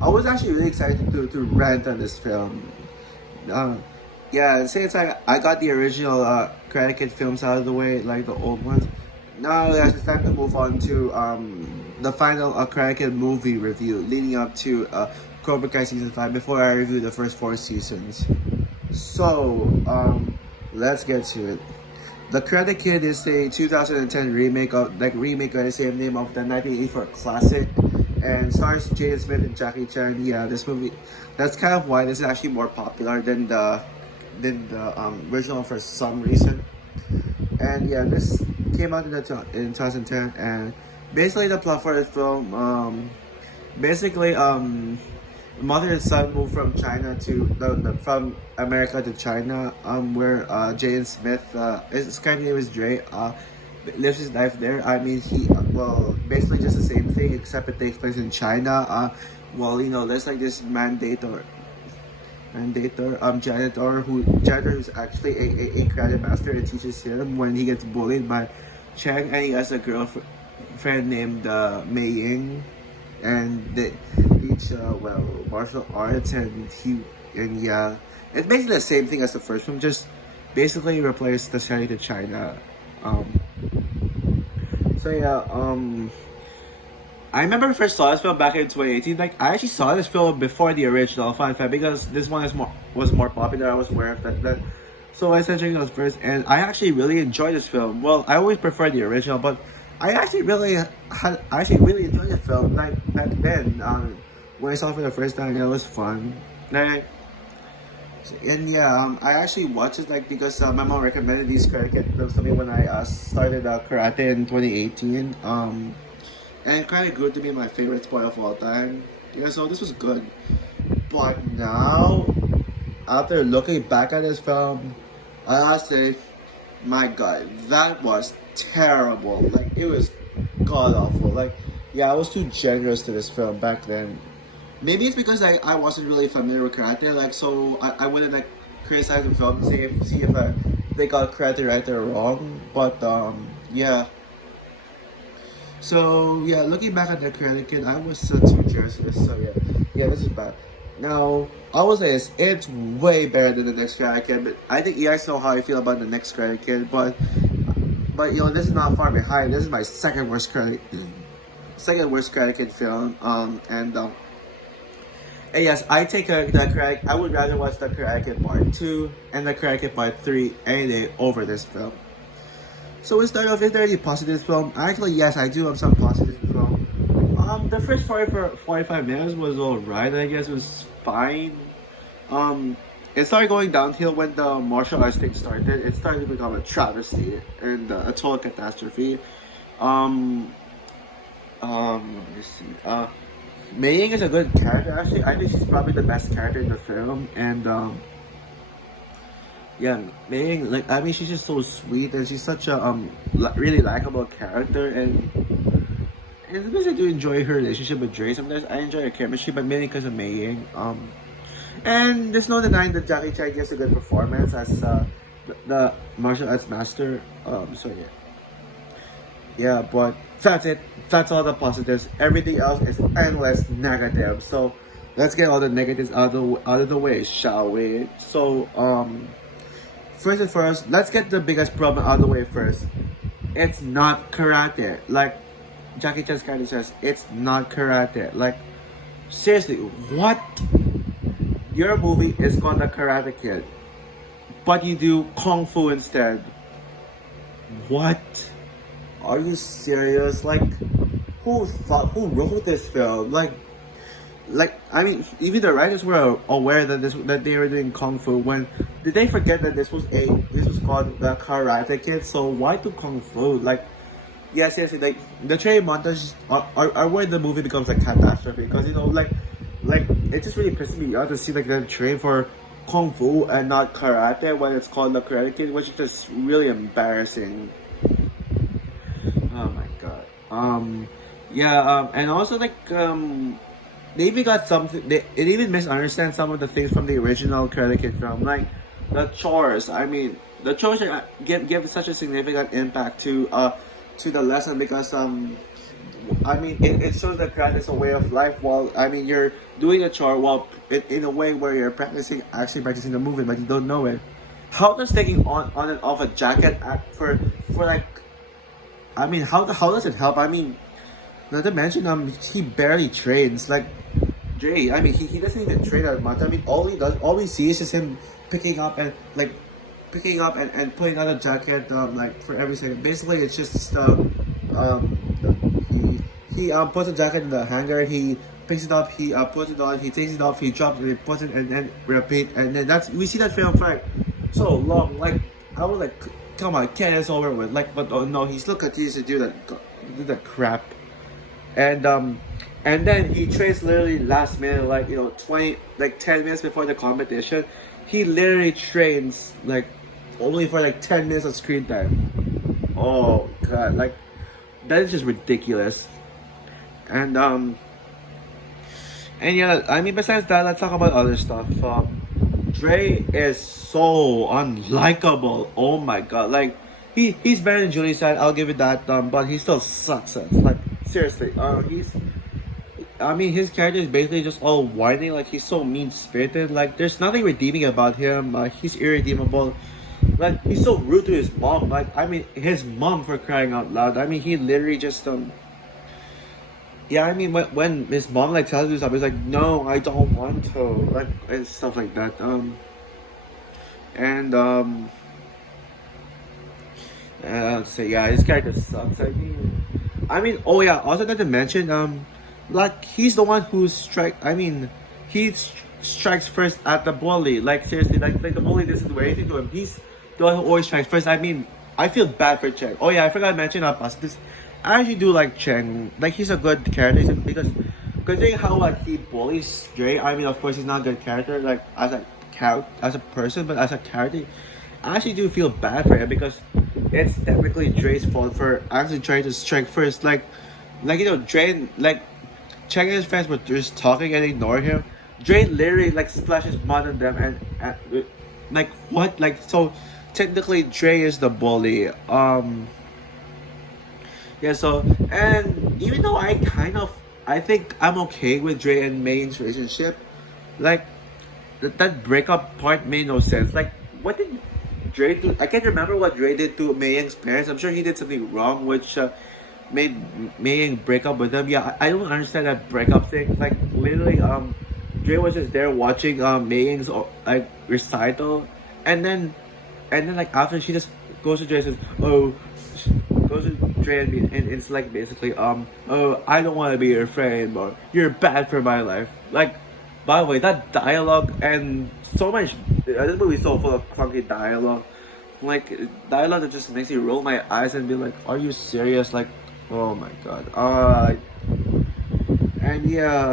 I was actually really excited to rant on this film. Uh, yeah, since I got the original Karate Kid films out of the way, like the old ones. Now it's time to move on to the final Karate Kid movie review, leading up to Cobra Kai season 5. Before I review the first 4 seasons, so let's get to it. The Karate Kid is a 2010 remake of the same name of the 1984 classic, and stars Jaden Smith and Jackie Chan. Yeah, this movie. That's kind of why this is actually more popular than the original for some reason. And yeah, this came out in 2010, and basically the plot for this film, basically mother and son moved from China to from America to China, where Jaden Smith, his character name is Dre, lives his life there. I mean, he well, basically just the same thing except it takes place in China. Well, you know, there's like this janitor who's actually a karate master and teaches him when he gets bullied by Chang, and he has a girlfriend named Mei Ying, and they teach well, martial arts, and yeah, it's basically the same thing as the first one, just basically replaced the setting to China. So yeah, I remember first saw this film back in 2018. Like, I actually saw this film before the original. Fun fact, because this one was more popular. I was aware of that. So I started checking those first, and I actually really enjoyed this film. Well, I always prefer the original, but I actually really enjoyed the film. Like back then, when I saw it for the first time, it was fun. Like, and yeah, I actually watched it like because my mom recommended these Karate Kid films to me when I started karate in 2018. And it kind of grew to be my favorite sport of all time. Yeah, so this was good. But now, after looking back at this film, I gotta say, my God, that was terrible. Like, it was god awful. Like, yeah, I was too generous to this film back then. Maybe it's because I wasn't really familiar with karate, like, so I wouldn't like criticize the film to see if they got karate right or wrong. But yeah. So yeah, looking back at the Karate Kid, I was too generous to this. So yeah, this is bad. Now, I will say this, it's way better than the next Karate Kid, but I think you guys know how I feel about the next Karate Kid, but you know, this is not far behind. This is my second worst Karate Kid film. And yes, I take the Karate. I would rather watch the Karate Kid Part 2 and the Karate Kid Part 3 any day over this film. So we start off with any positives film. Actually, yes, I do have some positives film. The first 45 minutes was alright. I guess it was fine. It started going downhill when the martial arts thing started. It started to become a travesty and a total catastrophe. Let me see. Mei Ying is a good character. Actually, I think she's probably the best character in the film, and yeah, Mei Ying, like, I mean, she's just so sweet, and she's such a really likable character, and it's because I do enjoy her relationship with Dre. Sometimes I enjoy her chemistry, but mainly because of Mei Ying. And there's no denying that Jackie Chan gives a good performance as the martial arts master. So yeah, but that's it. That's all the positives. Everything else is endless negative. So let's get all the negatives out of the way, shall we? So first and first, let's get the biggest problem out of the way first. It's not karate. Like Jackie Chan's character says, it's not karate. Like, seriously, what? Your movie is called The Karate Kid, but you do Kung Fu instead. What? Are you serious? Like, who wrote this film? Like, I mean, even the writers were aware that they were doing Kung Fu. When did they forget that this was called The Karate Kid? So why do Kung Fu? Like, yes, like the training montages are where the movie becomes a catastrophe, because you know, like it just really pisses me off to see like them train for Kung Fu and not karate when it's called The Karate Kid, which is just really embarrassing. Oh my god. Yeah. And also like they even got something. It even misunderstands some of the things from the original Karate Kid film, like the chores. I mean, the chores give such a significant impact to the lesson, because I mean, it shows that karate is a way of life. While I mean, you're doing a chore while in a way where you're actually practicing the movement, but you don't know it. How does taking on and off a jacket act for like? I mean, how does it help? I mean, not to mention he barely trains. Like Jay, I mean, he doesn't even train that much. I mean, all we see is just him picking up and like picking up and putting on a jacket like for every second. Basically, it's just he puts a jacket in the hanger. He picks it up. He puts it on. He takes it off. He drops it. He puts it and then repeat. And then we see that film for like so long. Like I was like, come on, get this over with. Like, but oh no, he still continues to do that crap. And then he trains literally last minute, like 10 minutes before the competition. He literally trains like only for like 10 minutes of screen time. Oh god, like that is just ridiculous. And yeah, I mean, besides that, let's talk about other stuff. Dre is so unlikable. Oh my god, like he's better than Julie said. I'll give it that. But he still sucks. Like seriously, I mean, his character is basically just all whining. Like he's so mean spirited. Like there's nothing redeeming about him. He's irredeemable. Like he's so rude to his mom. Like I mean, his mom, for crying out loud. I mean, he literally just yeah, I mean, when his mom like tells him something, he's like, no, I don't want to, like, and stuff like that. Let's say, yeah, his character sucks. I mean, oh yeah, also not to mention, like he's the one who strikes first at the bully. Like seriously, like the bully doesn't do anything to him. He's the one who always strikes first. I mean, I feel bad for Cheng. Oh yeah, I forgot to mention this. I actually do like Cheng. Like he's a good character because considering how he bullies Dre. I mean, of course he's not a good character like as a person, but as a character, I actually do feel bad for him because it's technically Dre's fault for actually trying to strike first. Like Dre like Cheng and his friends were just talking and ignoring him. Dre literally like splashes mud on them and like what? Like so technically Dre is the bully. Yeah, so and even though I think I'm okay with Dre and Maying's relationship, like that breakup part made no sense. Like what did Dre do? I can't remember what Dre did to Maying's parents. I'm sure he did something wrong which made Maying break up with them. Yeah, I don't understand that breakup thing. Like literally Dre was just there watching Maying's like recital and then like after she just goes to Dre and says, oh, goes to Dre and it's like basically oh, I don't want to be your friend or you're bad for my life. Like by the way, that dialogue and so much this movie is so full of clunky dialogue, like dialogue that just makes me roll my eyes and be like, are you serious? Like oh my god. And yeah,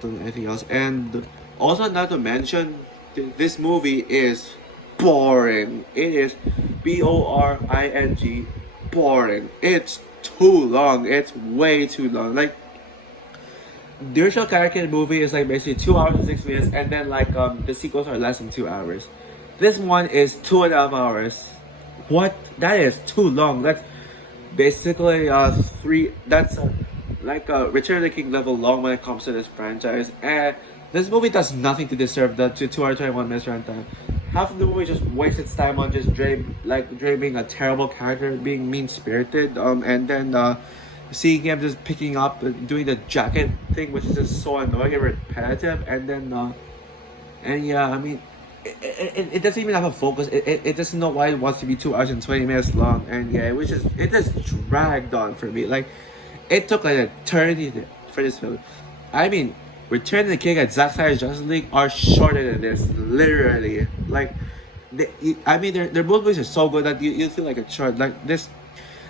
don't know anything else. And also not to mention, this movie is boring. It is boring. Boring. It's too long. It's way too long. Like the original character movie is like basically 2 hours and 6 minutes, and then like the sequels are less than 2 hours. This one is 2.5 hours. What? That is too long. That's basically three. That's like a Return of the King level long when it comes to this franchise. And this movie does nothing to deserve the 2 hour 21 minutes runtime. Half of the movie just wastes its time on just Dre being a terrible character, being mean spirited, and then seeing him just picking up doing the jacket thing, which is just so annoying and repetitive, and then and yeah, I mean, it doesn't even have a focus. It doesn't know why it wants to be 2 hours and 20 minutes long, and yeah, it just dragged on for me. Like it took like an eternity for this film. I mean, Return of the King and Zack Snyder's Justice League are shorter than this, literally. Like, I mean, their movies are so good that you feel like it's short. Like this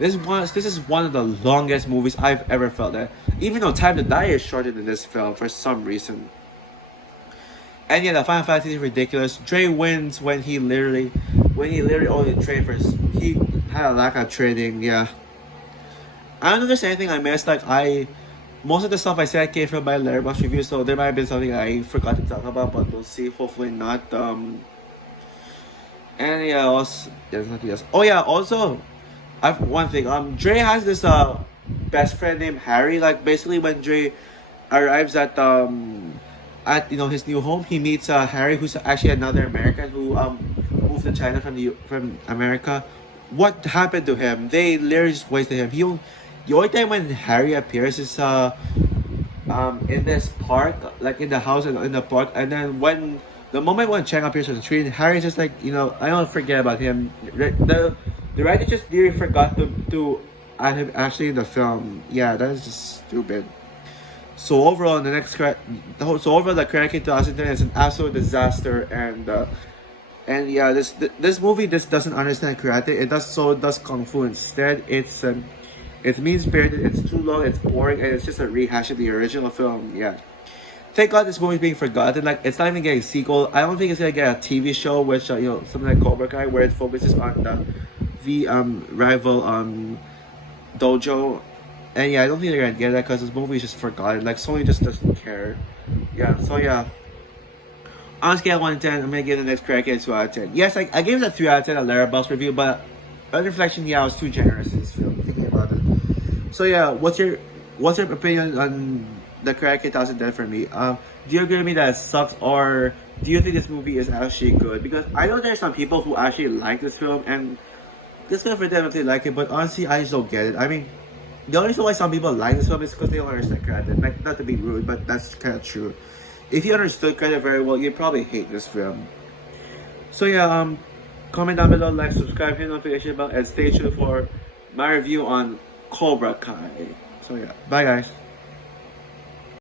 is one of the longest movies I've ever felt. That even though Time to Die is shorter than this film for some reason. And yeah, the Final Fantasy is ridiculous. Dre wins when he literally only trained for. He had a lack of training. Yeah, I don't know if there's anything I missed. Like most of the stuff I said came from my Letterboxd review, so there might have been something I forgot to talk about, but we'll see. Hopefully not. And yeah, there's nothing else. Oh yeah, also, I've one thing. Dre has this best friend named Harry. Like basically when Dre arrives at his new home, he meets Harry, who's actually another American who moved to China from America. What happened to him? They literally just wasted him. The only time when Harry appears is in this park, like in the house and in the park, and then when the moment when Chang appears on the screen, Harry's just like, I don't forget about him. The writer just really forgot to add him actually in the film. Yeah, that is just stupid. So overall, so overall, the Karate Kid 2010 is an absolute disaster, and yeah, this movie just doesn't understand karate. It does kung fu instead. It's mean spirited. It's too long. It's boring, and it's just a rehash of the original film. Yeah. Thank God this movie is being forgotten. Like it's not even getting a sequel. I don't think it's gonna get a TV show, which something like Cobra Kai, where it focuses on the rival dojo. And yeah, I don't think they're gonna get that because this movie is just forgotten. Like Sony just doesn't care. Yeah. So yeah. On a scale of 1 to 10, I'm gonna give the next Karate Kid 2 out of 10. Yes, I gave it a 3 out of 10 at Letterboxd review, but on reflection, yeah, I was too generous in this film. Thinking about it. So yeah, what's your opinion on the Karate Kid 2010 for me? Do you agree with me that it sucks, or do you think this movie is actually good? Because I know there's some people who actually like this film, and it's good for them if they like it. But honestly, I just don't get it. I mean, the only reason why some people like this film is because they don't understand karate. Like, not to be rude, but that's kind of true. If you understood karate very well, you'd probably hate this film. So yeah, comment down below, like, subscribe, hit the notification bell, and stay tuned for my review on Cobra Kai. So yeah, bye guys.